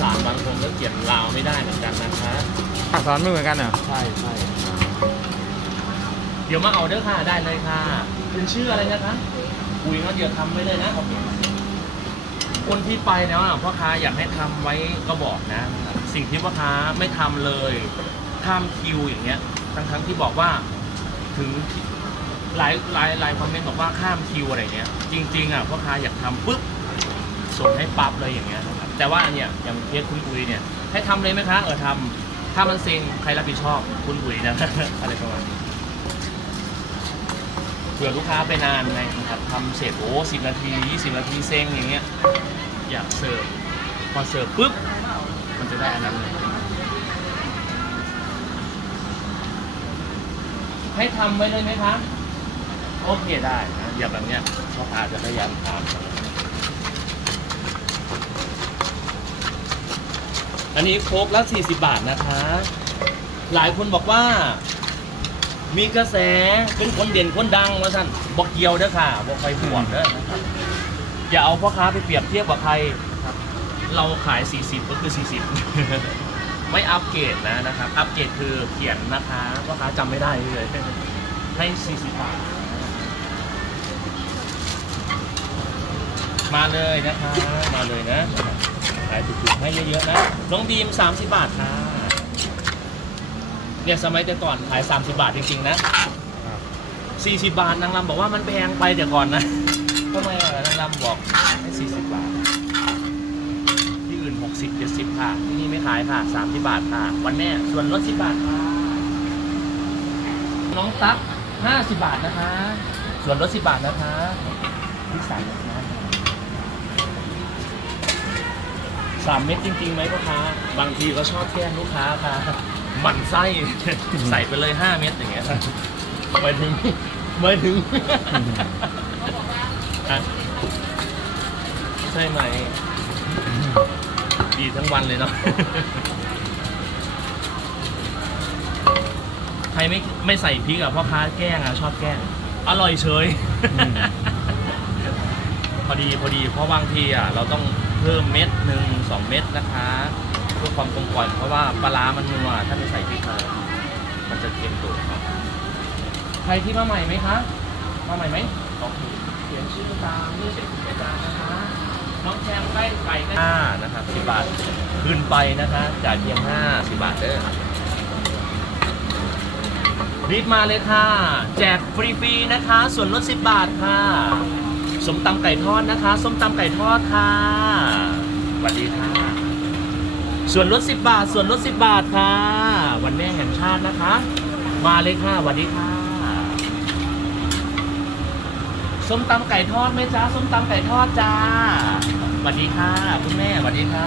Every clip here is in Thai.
สารบางคนก็เขียนลาวไม่ได้เหมือนกันนะคะอักษรไม่เหมือนกันเหรอใช่ใช่เดี๋ยวมาเอาเด้อค่ะได้เลยค่ะเป็นชื่ออะไรนะคะคุยก็เดี๋ยวทำไว้เลยนะขอบคุณคนที่ไปแล้วอะพ่อค้าอยากให้ทำไว้ก็บอกนะ สิ่งที่พ่อค้าไม่ทำเลยข้ามคิวอย่างเงี้ย ทั้งทั้งๆที่บอกว่าถึงหลายหลายหลายคอมเมนต์บอกว่าข้ามคิวอะไรเงี้ย จริง ๆ อะพ่อค้าอยากทำปุ๊บส่งให้ปั๊บเลยอย่างเงี้ยนะครับ แต่ว่าเนี่ยอย่างเคสคุณอุ๋ยเนี่ยให้ทำเลยไหมคะเออทำถ้ามันเซ็งใครรับผิดชอบคุณอุ๋ยนะ อะไรประมาณนี้เผื่อลูกค้าไปนานไงนะครับทำเสร็จโอ้สิบนาทียี่สิบนาทีเซ็งอย่างเงี้ยอยากเสิร์ฟพอเสิร์ฟปุ๊บมันจะได้อันนั้นเลยให้ทำไว้เลยไหมคะโอเคได้นะอย่างแบบเนี้ยพ่อค้าจะพยายามทำ อันนี้โค้กละ 40 บาทนะคะ หลายคนบอกว่า มีกระแสเป็นคนเด่นคนดังว่าสั่นบอกเกียวเด้อค่ะบอกไปห่วงเด้อนะครับอย่าเอาพ่อค้าไปเปรียบเทียบกับใครครับ เราขาย 40 ก็คือ 40 ไม่อัปเกรดนะนะครับ อัปเกรดคือเขียนนะคะพ่อค้าจำไม่ได้เลยให้ 40 บาท มาเลยนะคะ มาเลยนะ ขายถูกๆให้เยอะๆนะ น้องบีม 30 บาทค่ะเนี่ยสมัยแต่ก่อนขาย 30 บาทจริงๆนะ 40 บาทนางรำบอกว่ามันแพงไปแต่ก่อนนะทำไมอะนางรำบอกให้ 40 บาท ที่อื่น 60 70 ค่ะ ที่นี่ไม่ขายค่ะ 30 บาทค่ะ วันแม่ส่วนลด 10 บาทค่ะ น้องตั๊ก50 บาทนะคะ ส่วนลด 10 บาทนะคะที่ใส่นะ สามเม็ดจริงๆไหมพ่อค้าบางทีก็ชอบแกล้งลูกค้าค่ะหมั่นไส้ ใส่ไปเลย5เม็ดอย่างเงี้ยหมายถึงหมายถึงอะใช่ไหม ดีทั้งวันเลยเนาะใครไม่ไม่ใส่พริกอะพ่อค้าแกล้งอะชอบแกล้ง อร่อยเฉยอืมพอดีพอดีเพราะบางทีอะเราต้อง เพิ่มเม็ดหนึ่งสองเม็ดนะคะเพื่อความกลมกล่อมเพราะว่าปลาร้ามันนัวถ้าไม่ใส่พริกอะมันจะเค็มตัวครับใครที่มาใหม่ไหมคะมาใหม่ไหมโอเคเขียนชื่อตามด้วยเสียงคุณตามนะคะน้องแชมป์ใกล้ไก่ห้านะครับสิบบาทขึ้นไปนะคะจ่ายเพียงห้าสิบบาทเด้อรีบมาเลยค่ะ แจกฟรีๆนะคะ ส่วนลด 10 บาทค่ะ สมตำไก่ทอดนะคะ ส้มตำไก่ทอดค่ะสวัสดีค่ะ ส่วนลด10 บาท ส่วนลด10 บาทค่ะ วันแม่แห่งชาตินะคะ มาเลยค่ะสวัสดีค่ะ ส้มตำไก่ทอดไหมจ้าส้มตำไก่ทอดจ้าสวัสดีค่ะคุณแม่สวัสดีค่ะ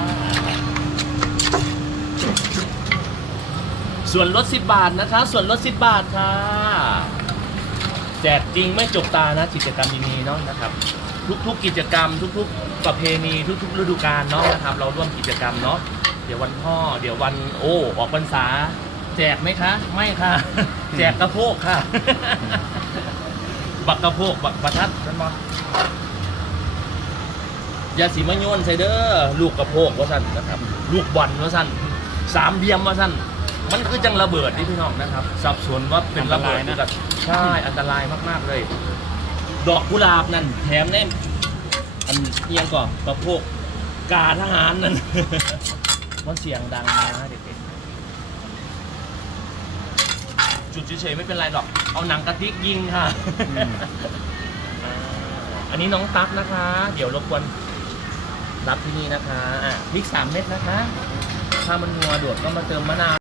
ส่วนลด10 บาทนะคะ ส่วนลด10 บาทค่ะ แจกจริงไม่จกตานะกิจกรรมดีๆเนาะนะครับ ทุกๆกิจกรรม ทุกๆประเพณีทุกๆฤดูกาลเนาะนะครับ เราร่วมกิจกรรมเนาะเดี๋ยววันพ่อ เดี๋ยววันโอ้ออกพรรษา แจกไหมคะ ไม่ค่ะ แจกกระโพกค่ะ บักกระโพกบักประทัดนั่นมาอย่าสีมะยนใส่เด้อลูกกระโพกว่าสั่นนะครับ ลูกบอลว่าสั่นสามเหลี่ยมว่าสั่น มันคือจังระเบิดนี่พี่น้องนะครับ สับสนว่าเป็นระเบิดอันตรายนะกับใช่อันตรายมากๆเลย ดอกกุหลาบนั่นแถมเนี่ยอันเอียงก่อนกระโพกกาทหารนั่น มันเสียงดังนะเด็กๆจุดเฉยๆไม่เป็นไรหรอก เอาหนังกระติกยิงค่ะ อืมอ่าอันนี้น้องตั๊กนะคะ เดี๋ยวรบกวนรับที่นี่นะคะอะพริกสามเม็ดนะคะ ถ้ามันนัวโดดก็มาเติมมะนาว